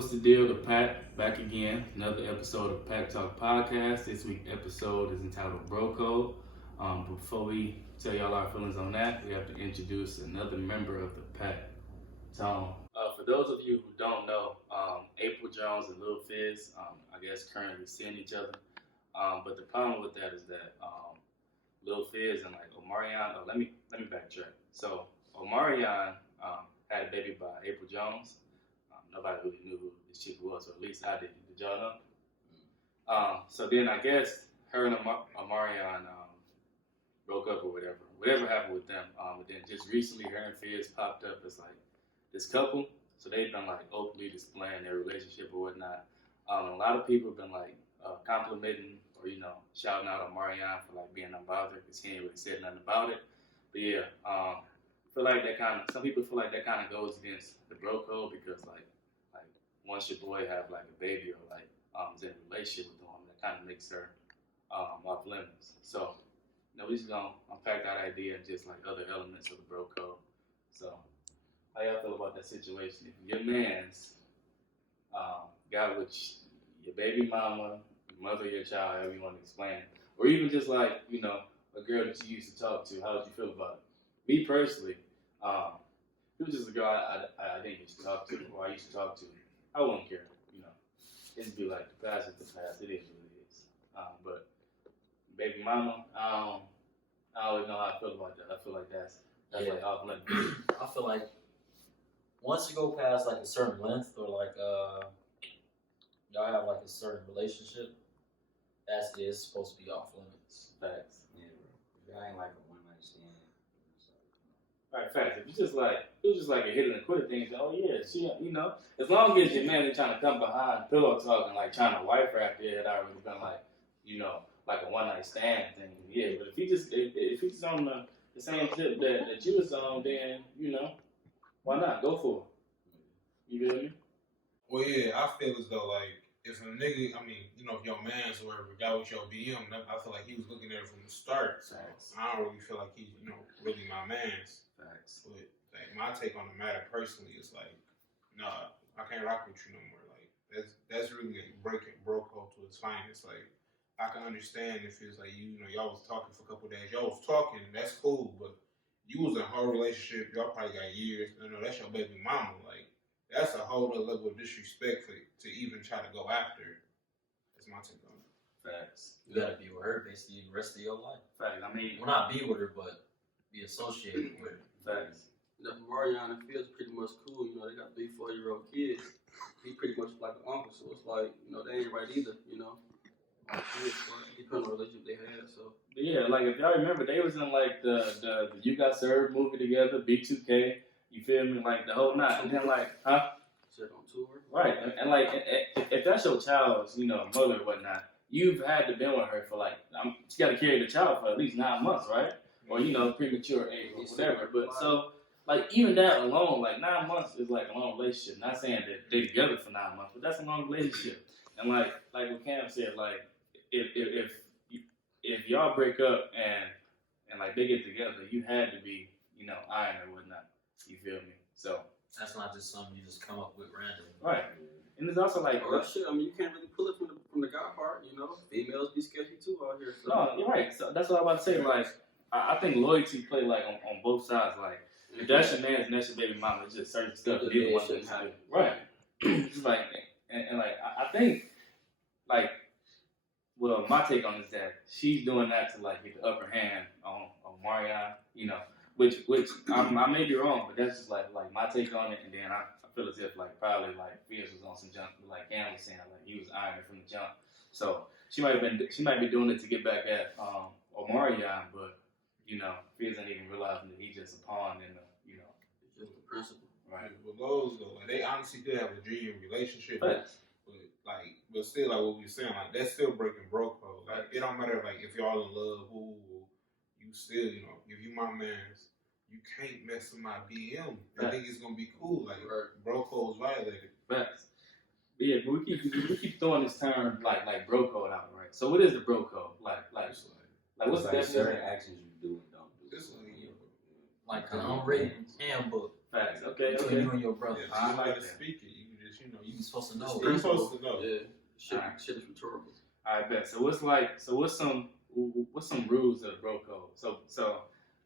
What's the deal? The Pack back again. Another episode of PackTalkPodcast. This week's episode is entitled Bro Code. Before we tell y'all our feelings on that, we have to introduce another member of the Pack. So, for those of you who don't know, April Jones and Lil Fizz, I guess currently seeing each other. But the problem with that is that Lil Fizz and like Omarion. Let me backtrack. So Omarion had a baby by April Jones. Nobody really knew who this chick was, or at least I didn't. Did y'all know? So then I guess her and Omarion broke up or whatever. Whatever happened with them. But then just recently, her and Fizz popped up as like this couple. So they've been like openly displaying their relationship or whatnot. A lot of people have been like complimenting or shouting out Omarion for like being unbothered because he ain't really said nothing about it. But yeah, feel like that some people feel like that kind of goes against the bro code because like once your boy have like a baby or like is in a relationship with the woman, that kind of makes her off limits. So we just gonna unpack that idea and just like other elements of the bro code. So how y'all feel about that situation? If your man's got with your baby mama, your mother, your child, however you want to explain it, or even just like a girl that you used to talk to, how would you feel about it? Me personally, it was just a girl I didn't used to talk to, or I used to talk to. I wouldn't care, It'd be like the past is the past. It is what it is. But baby mama, I don't always know how I feel about that. I feel like that's like off limits. I feel like once you go past like a certain length, or like y'all have like a certain relationship, that's it. It's supposed to be off limits. Facts. Yeah, bro. If I ain't like a one night stand. Right, facts. If it was just like a hit and quit thing. Oh yeah, she, as long as your man ain't trying to come behind pillow talk and like trying to wife her after it, I would have been like, like a one night stand thing. Yeah, but if he's on the same tip that you was on, then why not go for it? You feel me? Well, yeah, I feel as though like if a nigga, if your man's or whatever got with your BM, I feel like he was looking at it from the start. So Facts. I don't really feel like he's really my man's. Facts. But like my take on the matter personally is like, nah, I can't rock with you no more. Like that's really like breaking bro code to its finest. Like I can understand if it's like y'all was talking for a couple of days, y'all was talking, that's cool, but you was in a whole relationship, y'all probably got years. That's your baby mama. Like that's a whole other level of disrespect to even try to go after. That's my take on it. Facts. You gotta be with her basically the rest of your life. Facts. Well, not be with her, but be associated with her. Facts. Marion and Phil's pretty much cool. They got 3 4-year-old kids. He pretty much like an uncle, so it's like, they ain't right either, Like kids, so it depends on the relationship they had, so. But yeah, like if y'all remember, they was in like the You Got Served movie together, B2K. You feel me? Like the whole night, and then like, huh? Shit on tour. Right, and like if that's your child's, mother or whatnot, you've had to been with her for like, she got to carry the child for at least 9 months, right? Or premature age or whatever. But so like even that alone, like 9 months is like a long relationship. Not saying that they're together for 9 months, but that's a long relationship. And like what Cam said, like if y'all break up and like they get together, you had to be eyeing or whatnot. You feel me? So that's not just something you just come up with randomly. Right. And it's also like shit. You can't really pull it from the guy part. Females be sketchy too out here. So. No, you're right. So that's what I'm about to say. Like I think loyalty play like on both sides. Like if that's your man's and that's your baby mama, it's just certain stuff that neither one of them do. Right. It's like and like I think like my take on it is that she's doing that to like get the upper hand on Marion, which I may be wrong, but that's just like my take on it. And then I feel as if like probably like Fizz was on some jump, like Cam was saying, like he was eyeing her from the jump. So she might be doing it to get back at Omarion, but Fizz ain't even realizing that he's just a pawn in the It's just the principle. Right. With those though, like they honestly could have a genuine relationship. Facts. But still, like what we were saying, like that's still breaking bro code. Like it don't matter like if y'all in love, you still, if you my man's, you can't mess with my BM. I think it's gonna be cool. Like bro code's violated. Facts. But yeah, but we keep throwing this term like bro code out, right? So what is the bro code? Like what's the definition? Certain actions you do and don't do. This like an unwritten handbook. Facts. Okay. Between you and your brother. Yeah, I like to speak it. You can just you know, You supposed to know. You're supposed to know. Yeah, shit, Alright. shit is rhetorical. I bet. So what's some rules of the bro code? So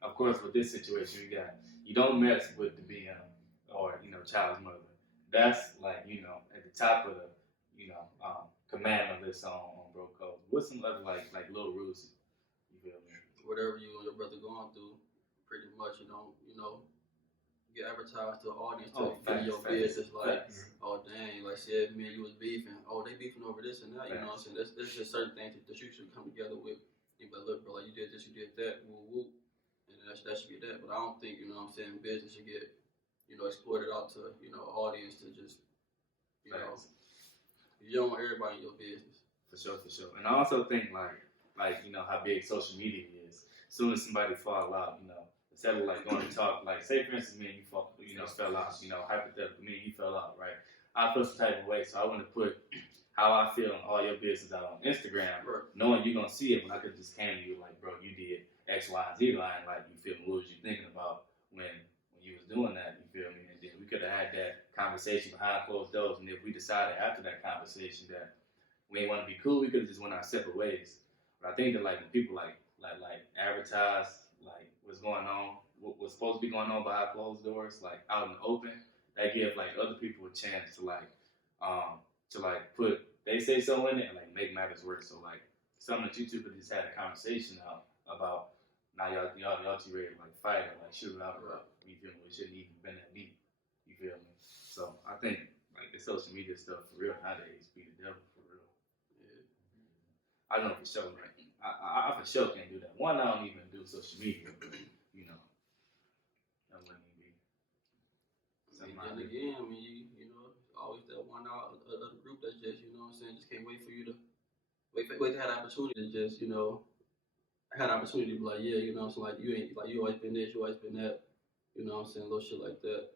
of course with this situation you don't mess with the BM or child's mother. That's like at the top of the commandment list on bro code. What's some other like little rules? You feel me? Whatever you and your brother going through, pretty much you get advertised to the audience to get your business like, oh dang, like said me and you was beefing. Oh, they beefing over this and that. You know what I'm saying? There's just certain things that you should come together with. You be like, look, bro, like you did this, you did that, woo woo, and that should be that. But I don't think business should get exploited out to audience to just you don't want everybody in your business. For sure. And I also think like how big social media is. As soon as somebody fall out, instead of like going to talk, like say for instance me and you fell out, hypothetically me and you fell out, right? I feel some type of way, so I want to put how I feel on all your business out on Instagram, Right. knowing you're gonna see it. When I could just came to you like, bro, you did X, Y, and Z line, like you feel me? What was you thinking about when you was doing that? You feel me? And then we could have had that conversation behind closed doors, and if we decided after that conversation that we ain't want to be cool, we could have just went our separate ways. But I think that like when people like advertise like what's going on, what's supposed to be going on behind closed doors, like out in the open, that give like other people a chance to put they say so in it and like make matters worse. So like something that you two could just had a conversation about now y'all two ready to like fight or like shoot it out or you feel me? It shouldn't even been that deep. You feel me? So I think like the social media stuff for real nowadays be the devil for real. Yeah. I know for sure, right? I for sure can't do that. One, I don't even do social media, but that wouldn't even be something I And do. again, I mean, always that one out of the group that's just, just can't wait for you to wait to have the opportunity to just, had an opportunity to be like, yeah, so like you ain't like you always been this, you always been that, little shit like that.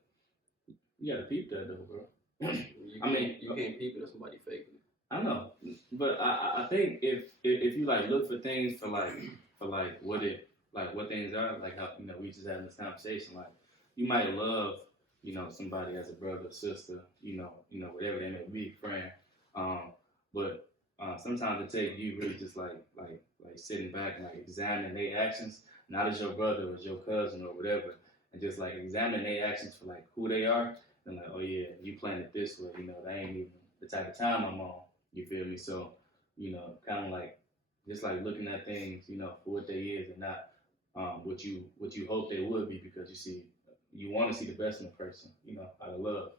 You gotta peep that though, bro. You can't peep it if somebody faking it. I know, but I think if you like look for things for what things are, like how we just having this conversation, like you might love somebody as a brother, sister, whatever they may be, friend, but sometimes it takes you really just like sitting back and like examining their actions, not as your brother or as your cousin or whatever, and just like examine their actions for like who they are, and like, oh yeah, you planned it this way, that ain't even the type of time I'm on. You feel me? So, kind of like just like looking at things, for what they is and not what you hope they would be, because you want to see the best in a person, out of love.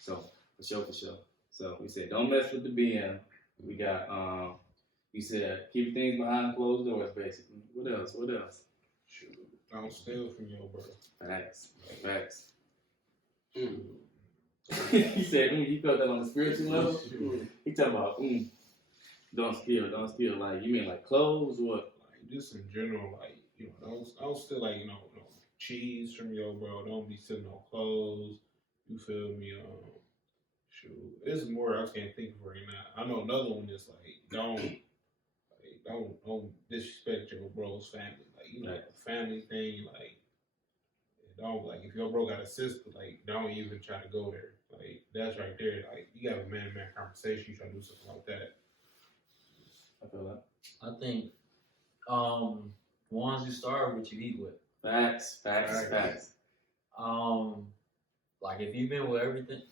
So for sure. So we said don't mess with the BM. We got you said keep things behind closed doors, basically. What else? Shoot, don't steal from your bro. Facts. He said, you felt that on the spiritual level? He talking about, don't steal. Like, you mean like clothes or? Like, just in general, like, don't steal, like, cheese from your bro. Don't be stealing no clothes. You feel me? Shoot. There's more I can't think of right now. I know another one is, like, don't disrespect your bro's family. Like, a family thing, like, don't, like, if your bro got a sister, like, don't even try to go there. Like, that's right there. Like, you got a man-to-man conversation, you try to do something like that. I feel that. I think ones you starve with, you eat with. Facts. Like if you've been with everything,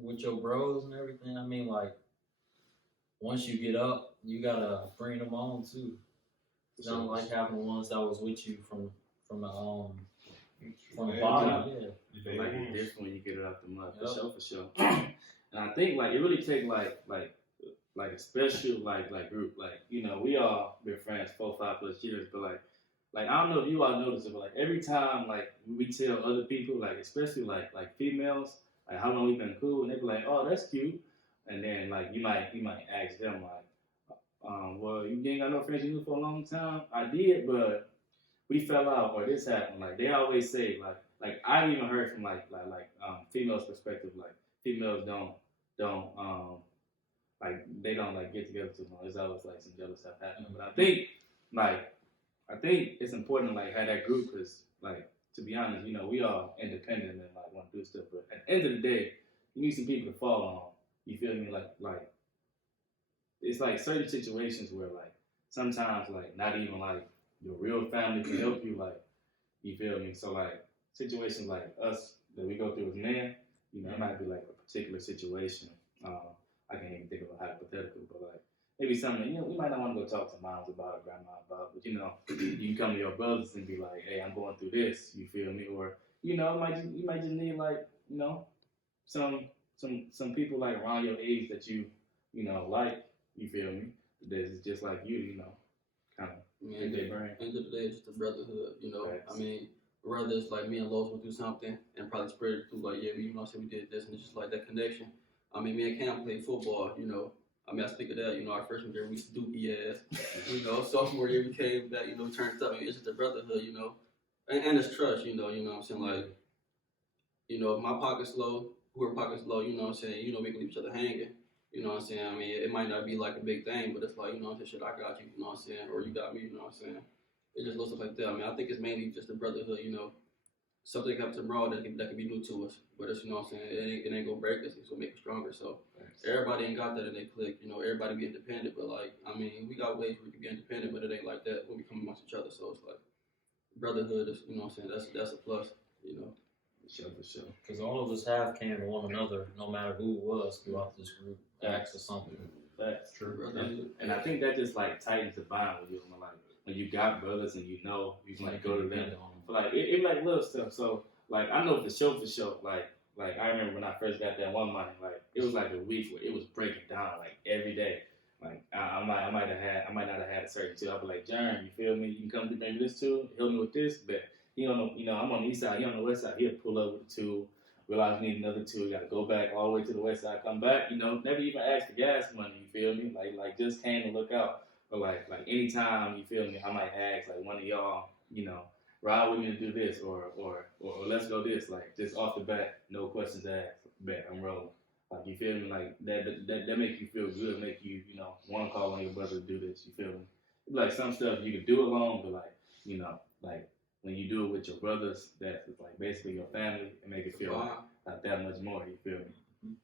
with your bros and everything, I mean, like, once you get up, you gotta bring them on too. I don't like having the ones that was with you from the bottom. Yeah. Like it's different when you get it out the mud. For sure. And I think like it really take like a special like group. Like, we all been friends 4-5+ years, but like I don't know if you all notice it, but like every time like we tell other people, like especially like females, like how long we been cool, and they be like, oh, that's cute. And then like you might ask them like, well, you ain't got no friends you knew for a long time. I did, but we fell out or this happened. Like they always say like I even heard from like females' perspective, like females don't like they don't like get together too long. There's always like some jealous stuff happening. But I think it's important to like have that group, because like to be honest, we all independent and like want to do stuff. But at the end of the day, you need some people to fall You feel me? Like it's like certain situations where like sometimes like not even like your real family can help you. Like you feel me? So like situations like us that we go through as men, you know, it might be like a particular situation. I can't even think of a hypothetical, but like maybe something, you know, we might not want to go talk to moms about or grandma about, but you know, you can come to your brothers and be like, hey, I'm going through this, you feel me? Or, you know, you might just need like, you know, some people like around your age that you know, like, you feel me? That's just like you know, kind of. I mean, end of the day, it's just a brotherhood, you know. Facts. I mean, whether it's like me and Lowe's went through something and probably spread it through, like, yeah, we, you know, say we did this, and it's just like that connection. I mean, me and Cam played football, you know. I mean, I speak of that, you know, our freshman year, we used to dookie ass. You know, sophomore year, we came back, you know, turned up. I mean, it's just a brotherhood, you know. And it's trust, you know what I'm saying? Like, you know, if my pocket's low, whoever pocket's low, you know what I'm saying? You know, we can leave each other hanging. You know what I'm saying? I mean, it might not be like a big thing, but it's like, you know, this shit, I got you know what I'm saying? Or you got me, you know what I'm saying? It just looks like that. I mean, I think it's mainly just a brotherhood, you know. Something happens tomorrow that can be new to us. But it's, you know what I'm saying, it ain't gonna break us, it's gonna make us stronger. So everybody ain't got that in their clique, you know, everybody be independent, but like, I mean, we got ways where we can be independent, but it ain't like that when we come amongst each other. So it's like brotherhood is, you know what I'm saying, that's a plus, you know. For sure. Because all of us have came to one another, no matter who it was throughout this group, acts or something. That's True. And I think that just like tightens the bond with you. Like when you got brothers and you know you can like go to them. But like it like little stuff. So like I know for sure. Like I remember when I first got that one money, like it was like a week where it was breaking down like every day. Like I might not have had a certain too. I'll be like, Jern, you feel me? You can come through maybe this too, help me with this, but he don't know, you know, I'm on the east side, he on the west side, he'll pull up with the two, realize we need another two, gotta go back all the way to the west side, come back, you know, never even ask for gas money, you feel me? Like just came to look out. But like anytime, you feel me, I might ask like one of y'all, you know, ride with me to do this or let's go this, like just off the bat, no questions asked, bet I'm rolling. Like you feel me? Like that make you feel good, make you, you know, wanna call on your brother to do this, you feel me? Like some stuff you can do alone, but like, you know, like when you do it with your brothers, that's like basically your family, it make it feel like that much more, you feel me?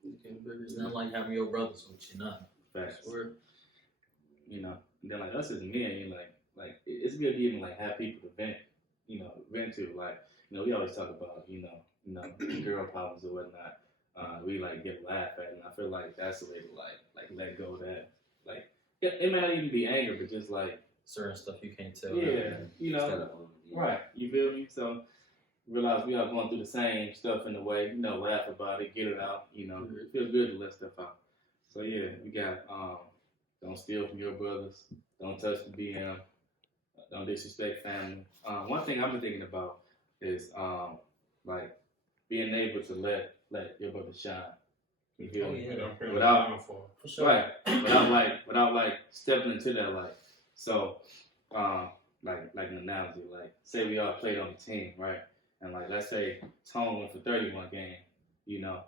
It's not like having your brothers with you, nothing. Facts. You know, and then like us as men, you know, like it's good to even like have people to vent to. Like, you know, we always talk about, you know, girl problems or whatnot. We like get laugh at, and I feel like that's the way to like let go of that. Like it may not even be anger, but just like certain stuff you can't tell. Yeah, you know, right? You feel me? So realize we are going through the same stuff in a way. You know, laugh about it, get it out. You know, it feels good to let stuff out. So yeah, we got don't steal from your brothers, don't touch the BM, don't disrespect family. One thing I've been thinking about is like being able to let your brother shine. You feel me? Without for sure. Right. Without like stepping into that light. So like an analogy, like say we all played on the team, right? And like let's say Tone went for 30 one game, you know,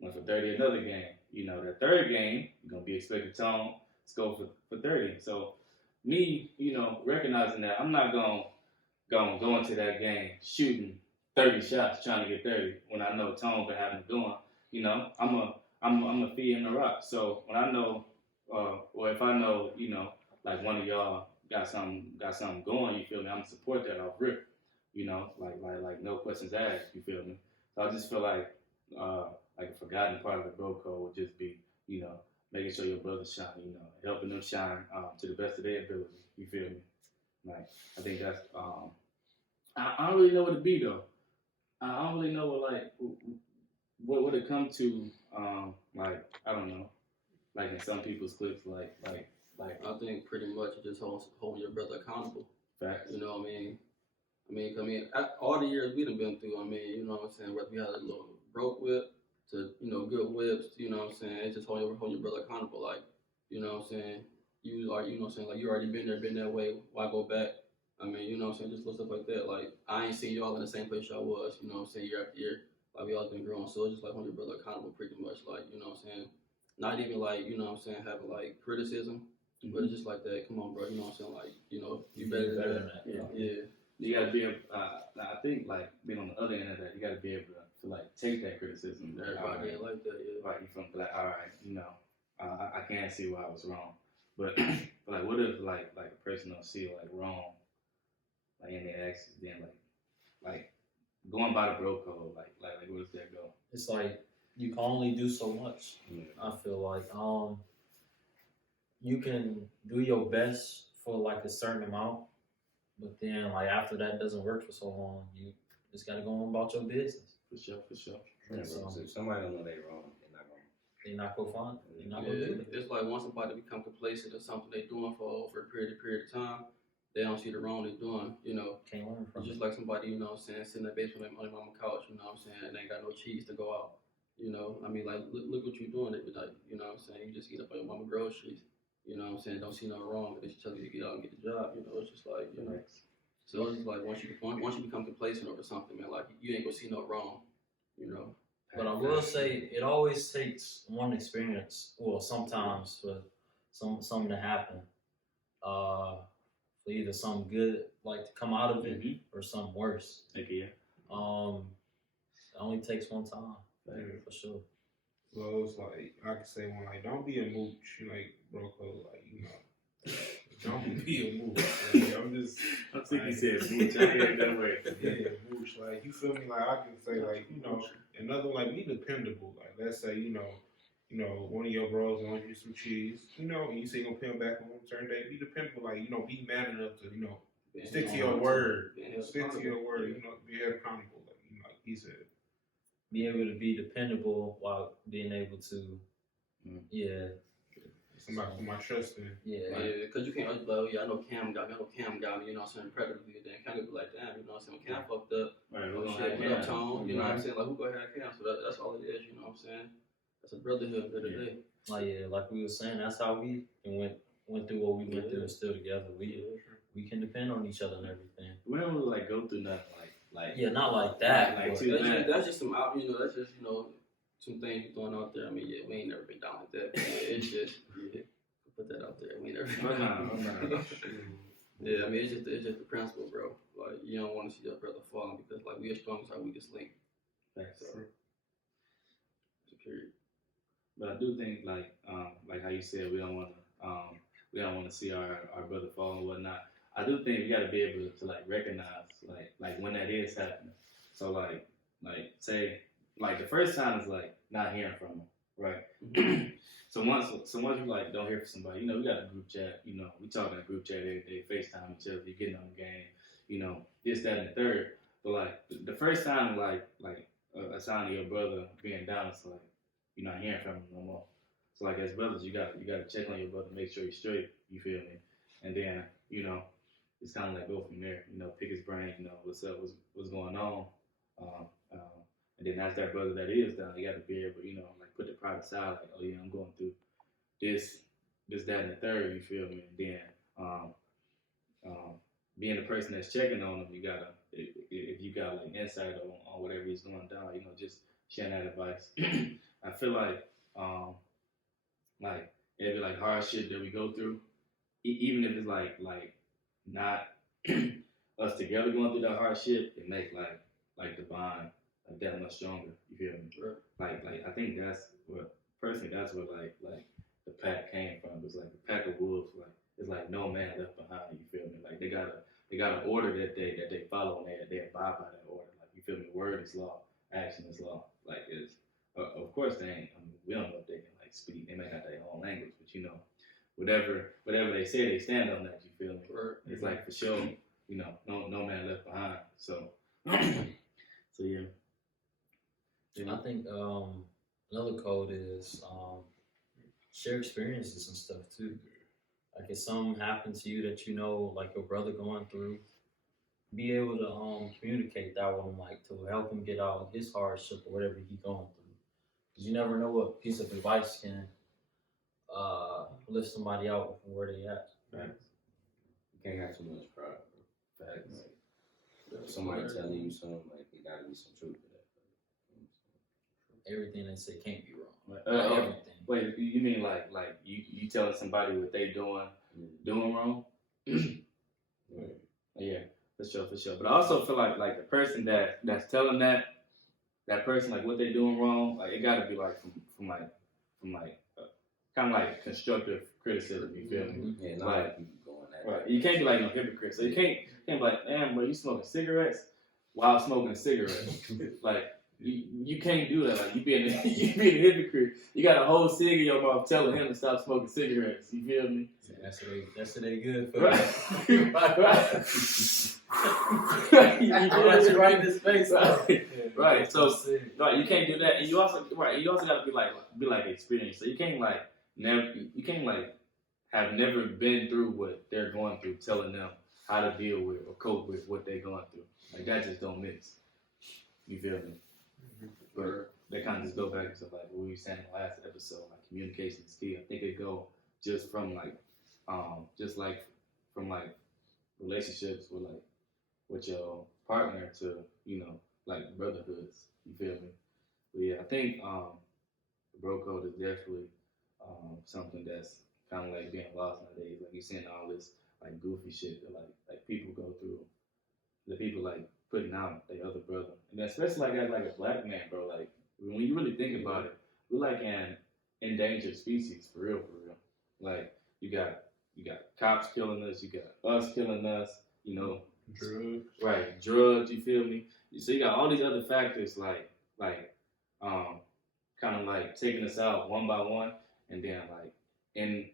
went for 30 another game. You know, the third game, you're gonna be expected Tone to go for 30. So me, you know, recognizing that I'm not gonna go into that game shooting 30 shots trying to get 30 when I know Tone been having it going. You know, I'm a feed in the rock. So when I know, or if I know, you know, like one of y'all got something going, you feel me? I'm gonna support that off rip. You know, like no questions asked. You feel me? So I just feel like a forgotten part of the bro code would just be, you know, making sure your brothers shine. You know, helping them shine to the best of their ability. You feel me? Like I think that's I don't really know what to be though. I don't really know what would it come to, like, I don't know, like in some people's clips, like. I think pretty much it just hold your brother accountable. Facts. You know what I mean, all the years we done been through, I mean, you know what I'm saying, whether we had a little broke whip to, you know, good whips, you know what I'm saying, it's just hold your brother accountable, like, you know what I'm saying, you are, you know what I'm saying, like, you already been there, been that way, why go back? I mean, you know what I'm saying, just little stuff like that, like, I ain't seen y'all in the same place y'all was, you know what I'm saying, year after year, like, we all been growing, so it's just like hold your brother accountable pretty much, like, you know what I'm saying, not even like, you know what I'm saying, having like criticism, but it's just like that, come on bro, you know what I'm saying, like, you know, you better than that. Yeah. You gotta be able, I think like being on the other end of that, you gotta be able to like take that criticism. Everybody ain't like that, yeah. Right, you feel me? Like, all right, you can see why I was wrong. But like, what if like a person don't see like wrong, like in their actions, then like going by the bro code, like where does that go? It's like you can only do so much. Yeah. I feel like you can do your best for like a certain amount, but then like after that doesn't work for so long, you just gotta go on about your business. For sure. Yeah, so if somebody don't know they wrong, They're not gonna find. They're not Yeah, gonna do it. it's like once somebody become complacent or something they doing for over a period of time, they don't see the wrong they doing, you know. Can't learn from It's it. just like somebody, you know what I'm saying, sitting in the basement on their mama couch, you know what I'm saying, and they ain't got no cheese to go out. You know, I mean, like, look what you're doing. It like, you know what I'm saying, you just eat up on your mama groceries. You know what I'm saying, don't see nothing wrong, but they tell you to get out and get the job. You know, it's just like, you know. So it's just like once you become complacent over something, man, like you ain't gonna see no wrong. You know. But I will say it always takes one experience, well, sometimes for something to happen, for either something good like to come out of it or something worse. Okay, It only takes one time, for sure. Well, it's like I can say one like, don't be a mooch, like bro code, like you know, don't be a mooch. Like, I'm just. I think you said mooch. I hear it that way. Yeah, mooch. Like you feel me? Like I can say like you know, another like be dependable. Like let's say you know one of your bros wants you some cheese, you know, and you say you're gonna pay him back on a certain day. Be dependable. Like you know, be man enough to you know stick to your word. Stick to your word. You know, be held accountable. Like you know, like he said. Be able to be dependable while being able to, Somebody put my trust in. Yeah, because you can't always be like, oh yeah, I know Cam got me, you know what I'm saying, predatively, then Cam could be like, damn, you know what I'm saying, when Cam fucked up, Right, oh shit, what up, Tone, you know what I'm saying, like, who go ahead and Cam, so that's all it is, you know what I'm saying, that's a brotherhood of the day. Like we were saying, that's how we went through what we went through and still together. We can depend on each other and everything. We don't really like go through nothing like not like that. Like That's just some out, you know, that's just, you know, some things you throwing out there. I mean, yeah, we ain't never been down like that. But yeah, it's just, put that out there. We ain't never been down. Yeah, I mean, it's just the principle, bro. Like, you don't want to see your brother falling because, like, we are strong as our weakest link. So, period. But I do think like how you said, we don't want to see our brother fall and whatnot. I do think we got to be able to like recognize like when that is happening. So like say like the first time is like not hearing from them, right? So once you like don't hear from somebody, you know, we got a group chat, you know, we talk in a group chat every day, FaceTime each other, you getting on the game, you know, this, that, and the third. But like the first time like a sign of your brother being down, it's like you're not hearing from him no more. So like as brothers, you gotta check on your brother, make sure he's straight. You feel me? And then you know, it's kind of like go from there. You know, pick his brain. You know, what's up? What's going on? And then as that brother that is down, you got to be able, you know, like put the pride aside. Like, oh yeah, I'm going through this, that, and the third. You feel me? And then being the person that's checking on him, you gotta if you got like insight on whatever he's going down, you know, just sharing that advice. I feel like every like hard shit that we go through, even if it's like not us together going through that hard shit, it make like the bond like that much stronger. You feel me? Sure. Like I think that's where like the pack came from. It's like a pack of wolves. Like it's like no man left behind. You feel me? Like they got an order that they follow and they abide by that order. Like you feel me? Word is law, action is law. Like it's of course they ain't. I mean, we don't know if they can like speak. They may have their own language, but you know, whatever they say, they stand on that. You feel me? Right. It's like for sure. You know, no man left behind. So yeah. I think another code is share experiences and stuff too. Like if something happened to you that you know, like your brother going through, be able to communicate that with him, like to help him get out of his hardship or whatever he's going through. Because you never know what piece of advice can lift somebody out from where they at. Right. You can't have too much pride, bro. Facts. Like, somebody telling you something, like there gotta be some truth to that. Everything they say can't be wrong. Everything. Wait, you mean like you telling somebody what they doing wrong? Yeah, for sure. But I also feel like the person that's telling that person like what they doing wrong, like it gotta be like from kind of like constructive criticism. You feel me? Yeah, not Like, like people going at right. You can't be like no hypocrite. So you can't be like, damn, bro, you smoking cigarettes while smoking cigarettes. Like, you can't do that. Like, you being a hypocrite. You got a whole cig in your mouth telling him to stop smoking cigarettes. You feel me? That's what they good for. Right. That's right in his face. Right. So, right, you can't do that, and you also got to be like experienced. So you can't have never been through what they're going through, telling them how to deal with or cope with what they're going through. Like, that just don't mix. You feel me? But they kind of just go back to like what we were saying in the last episode, like communication is key. I think it go just from relationships with your partner to, like brotherhoods. You feel me? But yeah, I think bro code is definitely something that's kind of like being lost nowadays. Like, you're seeing all this like goofy shit that like people go through. The people like putting out their other brother, and especially like as like a black man, bro. Like, when you really think about it, we're like an endangered species for real. Like, you got cops killing us, you got us killing us, Drugs. right? Drugs, you feel me? So you got all these other factors kind of like taking us out one by one, and then like in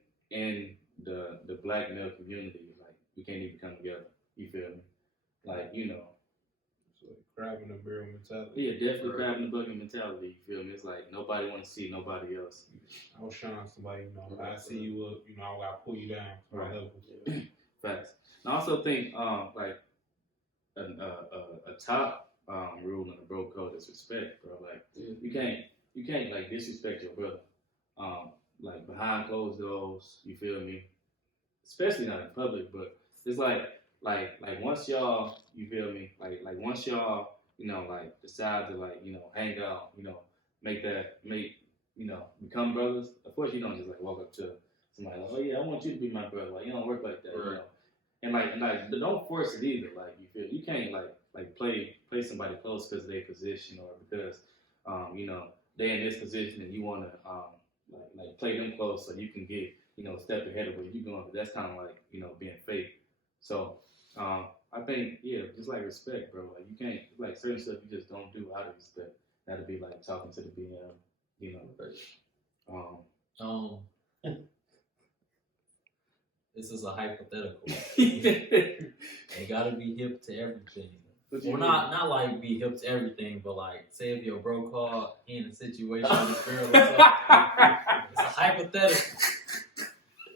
the black male community, like, we can't even come together. You feel me? Like, It's like crab in the barrel mentality. yeah, definitely crab in the bucket mentality. You feel me? It's like nobody want to see nobody else. I was showing somebody, if I see you up, I gotta pull you down to my level. Facts. And I also think like a top rule in the bro code is respect, bro. Like, you can't like disrespect your brother. Like, behind closed doors. You feel me? Especially not in public, but it's like once y'all, you feel me? Like once y'all, like decide to like, hang out, become brothers. Of course, you don't just like walk up to somebody like, oh yeah, I want you to be my brother. Like, you don't work like that, Right. And like don't force it either. Like, you feel you can't like play somebody close because of their position or because they in this position and you want to like play them close so you can get step ahead of where you going. That's kind of like being fake. So I think just like respect, bro. Like, you can't like certain stuff you just don't do out of respect. That'd be like talking to the BM, This is a hypothetical. They gotta be hip to everything. Well, not like be hip to everything, but like, say if your bro called in a situation with a girl or something, it's a hypothetical.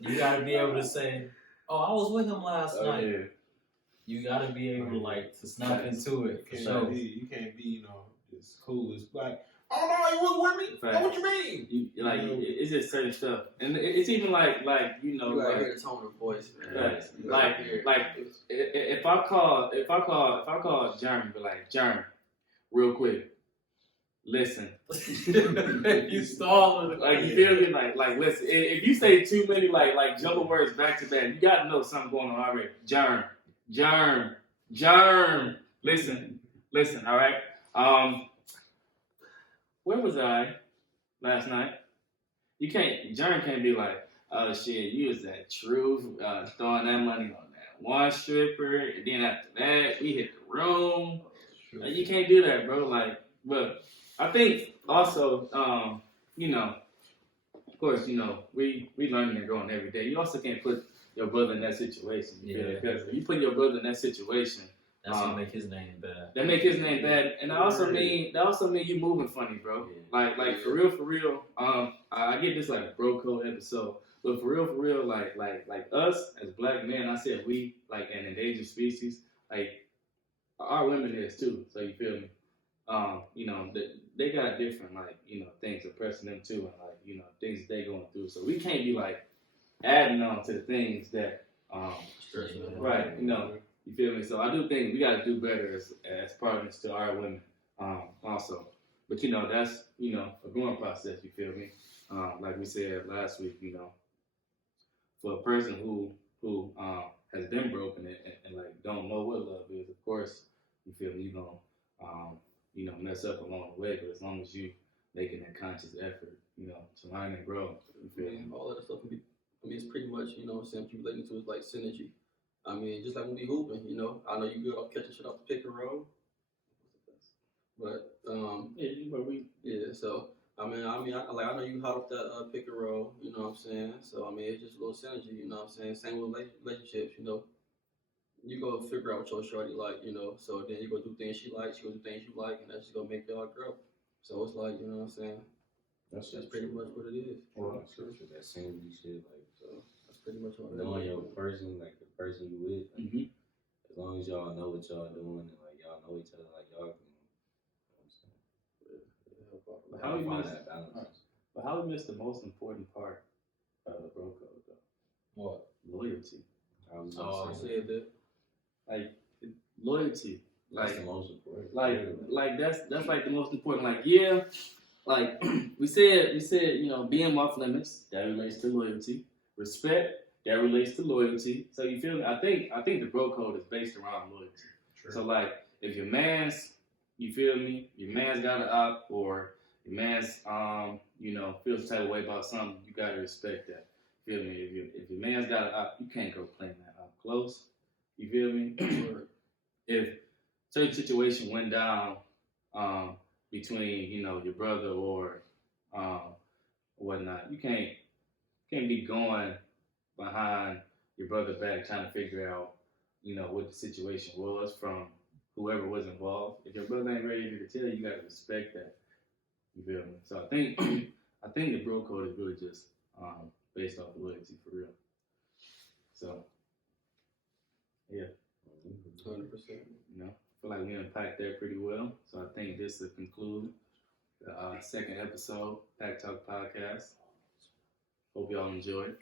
You gotta be able to say, "Oh, I was with him last night." Yeah. You gotta be able to snap into it. For sure. You can't be, as cool as like, oh no, you wasn't with me. Right. What you mean? It's just certain stuff, and it's even like You gotta hear the tone of the voice, man. Right. Like if I call Jeremy, be like, Jeremy, real quick, listen. You stalling. Like, you feel me? Like listen. If you say too many like jumble words back to back, you gotta know something going on already. Germ. Listen. All right. Where was I last night? Germ can't be like, oh shit, you was that truth, throwing that money on that one stripper, and then after that, we hit the room. Like, you can't do that, bro. Like, but I think also, of course, we learning and growing every day. You also can't put your brother in that situation. Because if you put your brother in that situation, that's gonna make his name bad. That make his name bad, and that also mean you moving funny, bro. Like for real. I get this like a bro code episode, but for real, like us as black men, I said we like an endangered species. Like, our women is too. So you feel me? They got different things oppressing them too, and things that they going through. So we can't be like adding on to the things that right. You feel me? So I do think we got to do better as partners to our women, also. But that's a growing process. You feel me? Like we said last week, for a person who has been broken and like don't know what love is, of course, you feel me? You gonna mess up along the way. But as long as you making that conscious effort, to learn and grow, you feel I mean, me? all of that stuff can be. I mean, it's pretty much, you know what I'm saying, what you're relating to is like synergy. I mean, just like when we hooping, you know, I know you good off catching shit off the pick and roll, but yeah. So I know you hot off that pick and roll, you know what I'm saying. So I mean, it's just a little synergy, you know what I'm saying. Same with relationships, you know. You go figure out what your shorty like, you know. So then you go do things she likes, she go do things you like, and that's just gonna make y'all grow. So it's like, you know what I'm saying. That's pretty much what it is. Well, that's true. That same shit, like, So that's pretty much what it knowing is. your person, like the person you with, like, as long as y'all know what y'all doing and like y'all know each other, like y'all can, you know what I'm saying? But how we find miss that balance? But how we miss the most important part of the bro code though? What? Loyalty. I was Oh, I gonna say said that. Like loyalty. that's Like the most important. like that's like the most important. Like yeah, like we said, you know, being off limits, that relates to loyalty. Respect, that relates to loyalty. So you feel me? I think the bro code is based around loyalty. True. So like if your man's, you feel me, your man's got an op or your man's you know, feels the type of way about something, you gotta respect that. Feel me? If your man's got an op, you can't go claim that op close. You feel me? If certain situation went down between, you know, your brother or whatnot, you can't be going behind your brother back trying to figure out, you know, what the situation was from whoever was involved. If your brother ain't ready to tell you, you gotta respect that. You feel me? So I think the bro code is really just based off loyalty for real. So yeah. 100%. You know, I feel like we unpacked that pretty well. So I think this will conclude the second episode, Pack Talk Podcast. Hope y'all enjoyed.